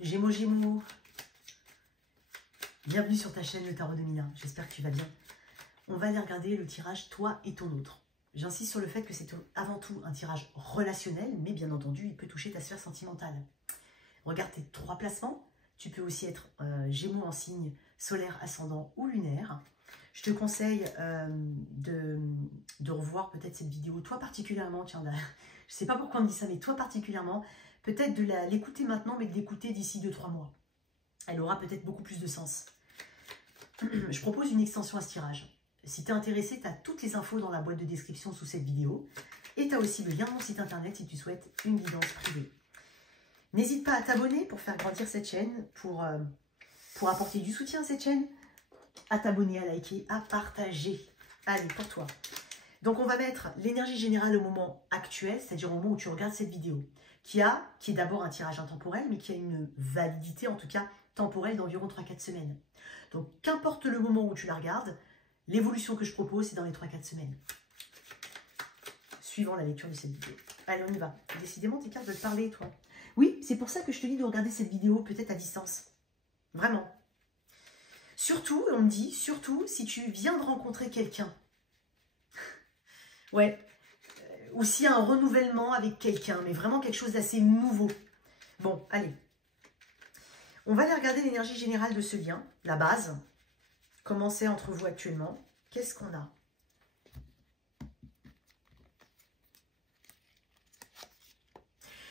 Gémeaux, Gémeaux. Bienvenue sur ta chaîne Le Tarot de Mina. J'espère que tu vas bien. On va aller regarder le tirage Toi et ton autre. J'insiste sur le fait que c'est avant tout un tirage relationnel, mais bien entendu, il peut toucher ta sphère sentimentale. Regarde tes 3 placements. Tu peux aussi être Gémeaux en signe solaire, ascendant ou lunaire. Je te conseille de revoir peut-être cette vidéo, toi particulièrement, tiens, je ne sais pas pourquoi on me dit ça, mais toi particulièrement, peut-être de l'écouter maintenant, mais de l'écouter d'ici 2-3 mois. Elle aura peut-être beaucoup plus de sens. Je propose une extension à ce tirage. Si tu es intéressé, tu as toutes les infos dans la boîte de description sous cette vidéo. Et tu as aussi le lien de mon site internet si tu souhaites une guidance privée. N'hésite pas à t'abonner pour faire grandir cette chaîne, pour apporter du soutien à cette chaîne, à t'abonner, à liker, à partager. Allez, pour toi. Donc, on va mettre l'énergie générale au moment actuel, c'est-à-dire au moment où tu regardes cette vidéo, qui est d'abord un tirage intemporel, mais qui a une validité, en tout cas temporelle, d'environ 3-4 semaines. Donc, qu'importe le moment où tu la regardes, l'évolution que je propose, c'est dans les 3-4 semaines. Suivant la lecture de cette vidéo. Allez, on y va. Décidément, tes cartes veulent parler, toi. Oui, c'est pour ça que je te dis de regarder cette vidéo, peut-être à distance. Vraiment. Surtout, on me dit, surtout si tu viens de rencontrer quelqu'un. Ouais. Ou s'il y a un renouvellement avec quelqu'un, mais vraiment quelque chose d'assez nouveau. Bon, allez. On va aller regarder l'énergie générale de ce lien, la base. Comment c'est entre vous actuellement? Qu'est-ce qu'on a?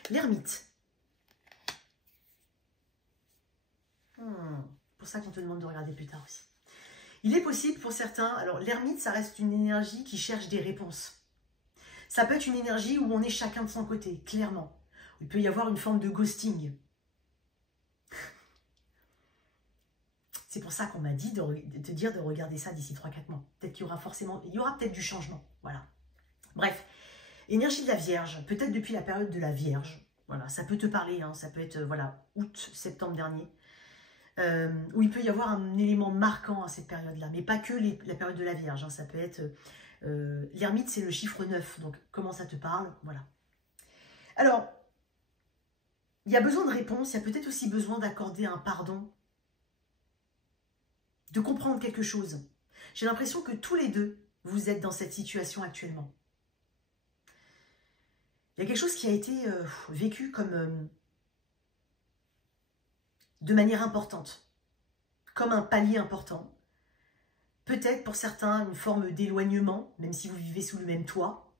L'ermite. Pour ça qu'on te demande de regarder plus tard aussi. Il est possible pour certains, alors l'ermite, ça reste une énergie qui cherche des réponses. Ça peut être une énergie où on est chacun de son côté, clairement. Il peut y avoir une forme de ghosting. C'est pour ça qu'on m'a dit de te dire de regarder ça d'ici 3-4 mois. Peut-être qu'il y aura forcément, il y aura peut-être du changement. Voilà. Bref, énergie de la Vierge, peut-être depuis la période de la Vierge. Voilà, ça peut te parler, hein, ça peut être voilà, août, septembre dernier. Où il peut y avoir un élément marquant à cette période-là, mais pas que la période de la Vierge. Hein, ça peut être... l'ermite, c'est le chiffre 9, donc comment ça te parle? Voilà. Alors, il y a besoin de réponse, il y a peut-être aussi besoin d'accorder un pardon, de comprendre quelque chose. J'ai l'impression que tous les deux, vous êtes dans cette situation actuellement. Il y a quelque chose qui a été vécu comme... de manière importante, comme un palier important. Peut-être pour certains une forme d'éloignement, même si vous vivez sous le même toit.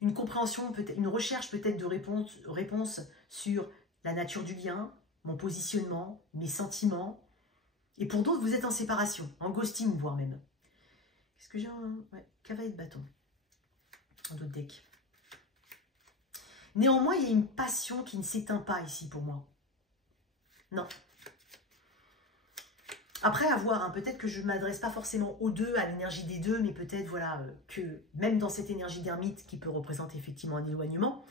Une compréhension, une recherche peut-être de réponse sur la nature du lien, mon positionnement, mes sentiments. Et pour d'autres, vous êtes en séparation, en ghosting voire même. Qu'est-ce que j'ai ouais, cavalier de bâton. Un autre deck. Néanmoins, il y a une passion qui ne s'éteint pas ici pour moi. Non. Après avoir, hein, peut-être que je ne m'adresse pas forcément aux deux, à l'énergie des deux, mais peut-être voilà que même dans cette énergie d'ermite qui peut représenter effectivement un éloignement,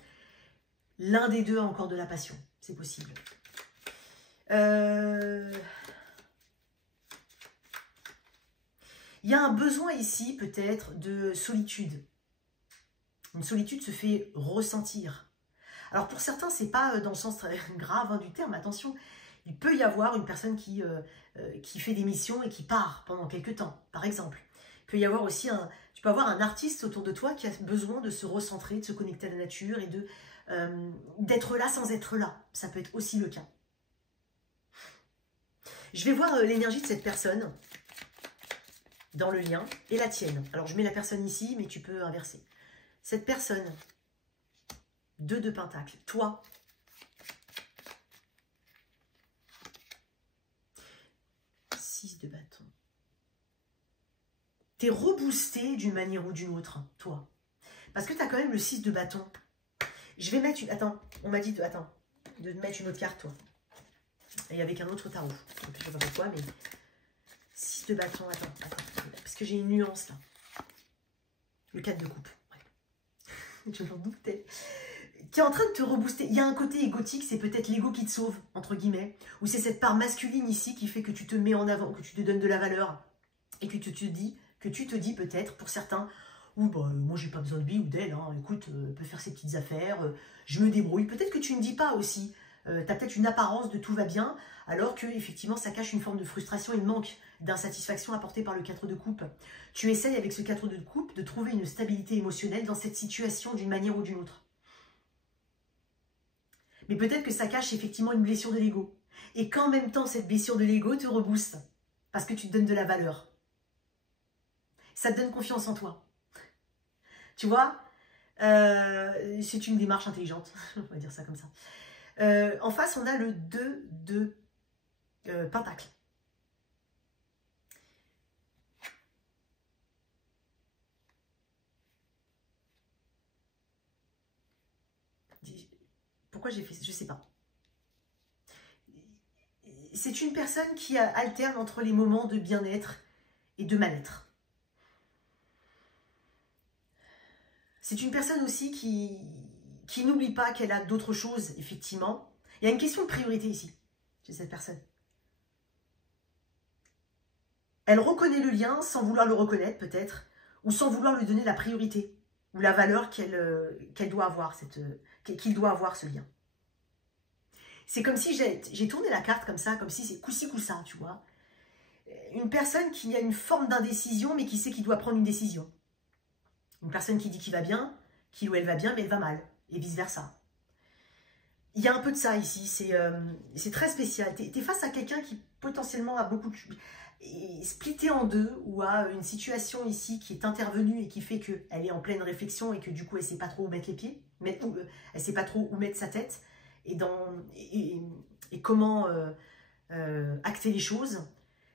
l'un des deux a encore de la passion. C'est possible. Il y a un besoin ici peut-être de solitude. Une solitude se fait ressentir. Alors pour certains, c'est pas dans le sens très grave hein, du terme, attention. Il peut y avoir une personne qui fait des missions et qui part pendant quelques temps, par exemple. Il peut y avoir aussi tu peux avoir un artiste autour de toi qui a besoin de se recentrer, de se connecter à la nature et d'être là sans être là. Ça peut être aussi le cas. Je vais voir l'énergie de cette personne dans le lien et la tienne. Alors je mets la personne ici, mais tu peux inverser. Cette personne, 2 de Pentacle, toi, 6 de bâton. T'es reboosté d'une manière ou d'une autre, toi. Parce que tu as quand même le 6 de bâton. Je vais mettre... Attends, on m'a dit de mettre une autre carte, toi. Et avec un autre tarot. Je sais pas pourquoi, mais... 6 de bâton, attends. Parce que j'ai une nuance, là. Le 4 de coupe. Ouais. Je m'en doutais. Qui est en train de te rebooster. Il y a un côté égotique, c'est peut-être l'ego qui te sauve, entre guillemets. Ou c'est cette part masculine ici qui fait que tu te mets en avant, que tu te donnes de la valeur. Et que tu te dis peut-être, pour certains, ou bah, moi j'ai pas besoin de lui ou d'elle, hein, écoute, elle peut faire ses petites affaires, je me débrouille. Peut-être que tu ne dis pas aussi, Tu as peut-être une apparence de tout va bien, alors que effectivement ça cache une forme de frustration et de manque d'insatisfaction apportée par le 4 de coupe. Tu essayes avec ce 4 de coupe de trouver une stabilité émotionnelle dans cette situation d'une manière ou d'une autre. Mais peut-être que ça cache effectivement une blessure de l'ego. Et qu'en même temps, cette blessure de l'ego te rebooste. Parce que tu te donnes de la valeur. Ça te donne confiance en toi. Tu vois, c'est une démarche intelligente. On va dire ça comme ça. En face, on a le 2 de Pentacle. Pourquoi j'ai fait ça? Je ne sais pas. C'est une personne qui alterne entre les moments de bien-être et de mal-être. C'est une personne aussi qui n'oublie pas qu'elle a d'autres choses, effectivement. Il y a une question de priorité ici, chez cette personne. Elle reconnaît le lien sans vouloir le reconnaître, peut-être, ou sans vouloir lui donner la priorité, ou la valeur qu'elle doit avoir, qu'il doit avoir, ce lien. C'est comme si j'ai tourné la carte comme ça, comme si c'est coup-ci, coup-ça, tu vois. Une personne qui a une forme d'indécision, mais qui sait qu'il doit prendre une décision. Une personne qui dit qu'il va bien, qu'il ou elle va bien, mais elle va mal, et vice-versa. Il y a un peu de ça ici, c'est très spécial. Tu es face à quelqu'un qui potentiellement a beaucoup de... splitté en deux, ou a une situation ici qui est intervenue et qui fait qu'elle est en pleine réflexion et que du coup elle ne sait pas trop où mettre les pieds, elle ne sait pas trop où mettre sa tête et comment acter les choses.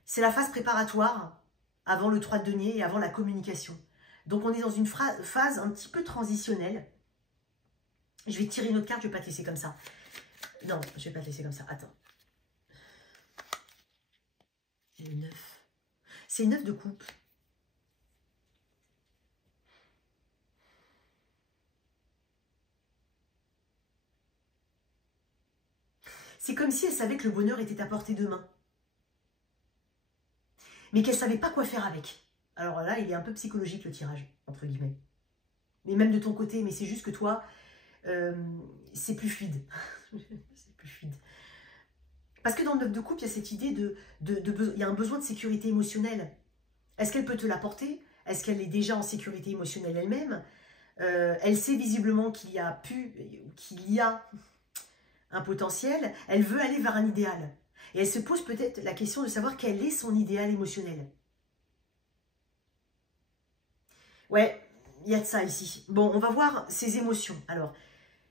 C'est la phase préparatoire avant le 3 de denier et avant la communication. Donc on est dans une phase un petit peu transitionnelle. Je vais tirer une autre carte, je ne vais pas te laisser comme ça. Non, je ne vais pas te laisser comme ça. Attends. C'est le 9. C'est 9 de coupe. C'est comme si elle savait que le bonheur était à portée de main. Mais qu'elle ne savait pas quoi faire avec. Alors là, il est un peu psychologique le tirage, entre guillemets. Mais même de ton côté, mais c'est juste que toi, c'est plus fluide. C'est plus fluide. Parce que dans le 9 de coupe, il y a cette idée il y a un besoin de sécurité émotionnelle. Est-ce qu'elle peut te l'apporter? Est-ce qu'elle est déjà en sécurité émotionnelle elle-même? Elle sait visiblement qu'il y a un potentiel. Elle veut aller vers un idéal. Et elle se pose peut-être la question de savoir quel est son idéal émotionnel. Ouais, il y a de ça ici. Bon, on va voir ses émotions. Alors,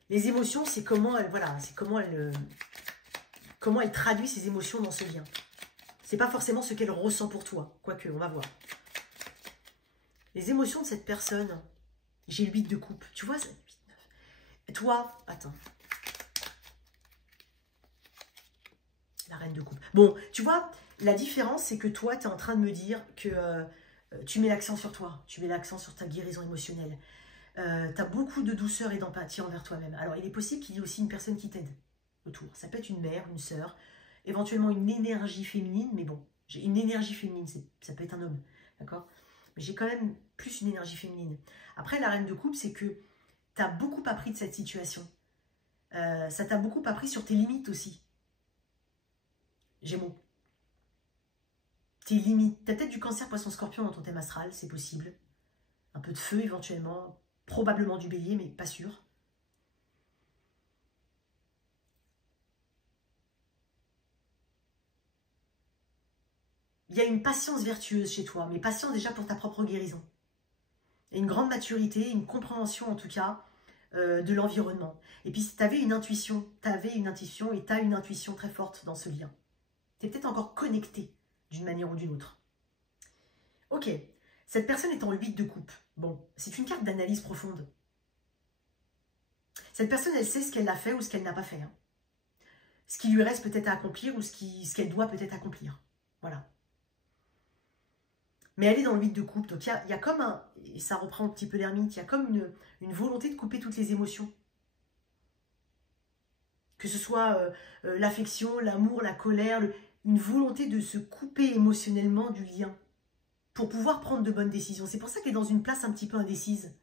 les émotions, c'est comment elle, voilà, c'est comment elle traduit ses émotions dans ce lien. C'est pas forcément ce qu'elle ressent pour toi, quoique, on va voir. Les émotions de cette personne, j'ai le 8 de coupe. Tu vois, 8, 9. Toi, attends. La reine de coupe. Bon, tu vois, la différence, c'est que toi, tu es en train de me dire que tu mets l'accent sur toi. Tu mets l'accent sur ta guérison émotionnelle. Tu as beaucoup de douceur et d'empathie envers toi-même. Alors, il est possible qu'il y ait aussi une personne qui t'aide autour. Ça peut être une mère, une sœur, éventuellement une énergie féminine, mais bon, j'ai une énergie féminine, ça peut être un homme, d'accord? Mais j'ai quand même plus une énergie féminine. Après, la reine de coupe, c'est que tu as beaucoup appris de cette situation. Ça t'a beaucoup appris sur tes limites aussi. Gémeaux. Tes limites. Tu as peut-être du cancer, poisson, scorpion dans ton thème astral, c'est possible. Un peu de feu éventuellement, probablement du bélier, mais pas sûr. Il y a une patience vertueuse chez toi, mais patience déjà pour ta propre guérison. Et une grande maturité, une compréhension en tout cas de l'environnement. Et puis tu avais une intuition et tu as une intuition très forte dans ce lien. Tu es peut-être encore connecté d'une manière ou d'une autre. Ok, cette personne est en 8 de coupe. Bon, c'est une carte d'analyse profonde. Cette personne, elle sait ce qu'elle a fait ou ce qu'elle n'a pas fait. Hein. Ce qui lui reste peut-être à accomplir ou ce qu'elle doit peut-être accomplir. Voilà. Mais elle est dans le 8 de coupe. Donc il y a comme un... Et ça reprend un petit peu l'ermite. Il y a comme une volonté de couper toutes les émotions. Que ce soit l'affection, l'amour, la colère, une volonté de se couper émotionnellement du lien. Pour pouvoir prendre de bonnes décisions. C'est pour ça qu'elle est dans une place un petit peu indécise.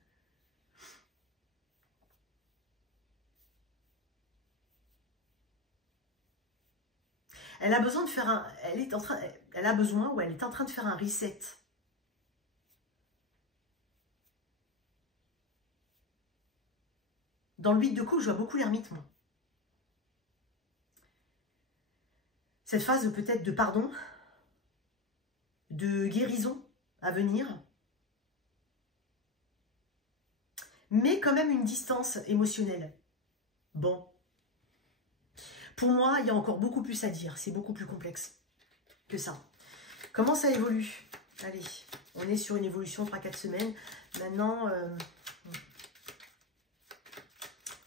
Elle a besoin de faire un... Elle a besoin ou elle est en train de faire un reset. Dans le 8 de coupe, je vois beaucoup l'ermite, moi. Cette phase peut-être de pardon, de guérison à venir, mais quand même une distance émotionnelle. Bon. Pour moi, il y a encore beaucoup plus à dire. C'est beaucoup plus complexe que ça. Comment ça évolue? Allez, on est sur une évolution 3-4 semaines. Maintenant,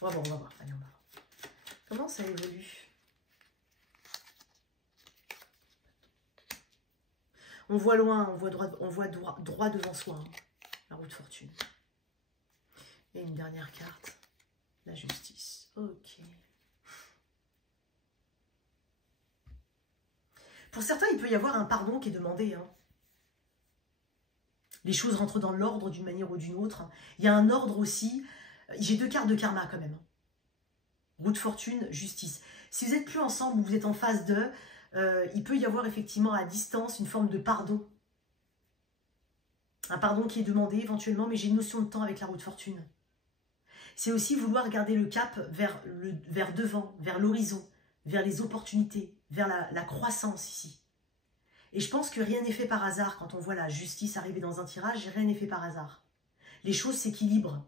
on va voir, on va voir. Allez, on va voir. Comment ça évolue? On voit loin, on voit droit devant soi. Hein, la roue de fortune. Et une dernière carte. La justice. Ok. Pour certains, il peut y avoir un pardon qui est demandé. Hein. Les choses rentrent dans l'ordre d'une manière ou d'une autre. Il y a un ordre aussi. J'ai 2 cartes de karma quand même. Roue de fortune, justice. Si vous n'êtes plus ensemble ou vous êtes en phase 2, il peut y avoir effectivement à distance une forme de pardon. Un pardon qui est demandé éventuellement, mais j'ai une notion de temps avec la roue de fortune. C'est aussi vouloir garder le cap vers devant, vers l'horizon, vers les opportunités, vers la croissance ici. Et je pense que rien n'est fait par hasard quand on voit la justice arriver dans un tirage, rien n'est fait par hasard. Les choses s'équilibrent.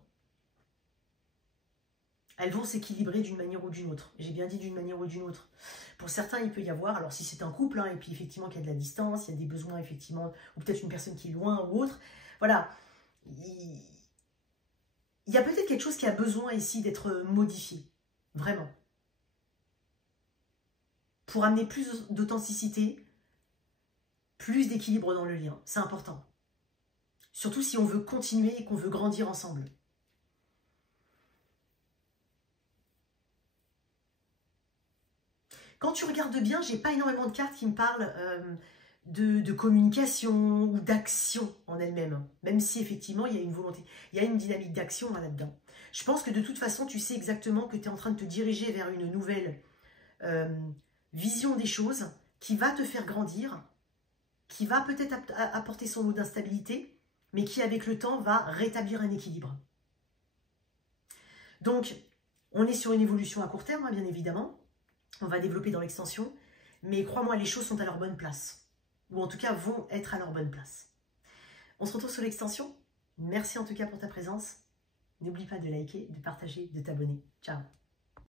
Elles vont s'équilibrer d'une manière ou d'une autre. J'ai bien dit d'une manière ou d'une autre. Pour certains, il peut y avoir, alors si c'est un couple, hein, et puis effectivement qu'il y a de la distance, il y a des besoins effectivement, ou peut-être une personne qui est loin ou autre, voilà. Il y a peut-être quelque chose qui a besoin ici d'être modifié. Vraiment. Pour amener plus d'authenticité, plus d'équilibre dans le lien. C'est important. Surtout si on veut continuer et qu'on veut grandir ensemble. Quand tu regardes bien, j'ai pas énormément de cartes qui me parlent de communication ou d'action en elle-même. Même si effectivement, il y a une volonté, il y a une dynamique d'action là-dedans. Je pense que de toute façon, tu sais exactement que tu es en train de te diriger vers une nouvelle vision des choses qui va te faire grandir, qui va peut-être apporter son lot d'instabilité, mais qui avec le temps va rétablir un équilibre. Donc, on est sur une évolution à court terme, hein, bien évidemment. On va développer dans l'extension, mais crois-moi, les choses sont à leur bonne place. Ou en tout cas, vont être à leur bonne place. On se retrouve sur l'extension. Merci en tout cas pour ta présence. N'oublie pas de liker, de partager, de t'abonner. Ciao.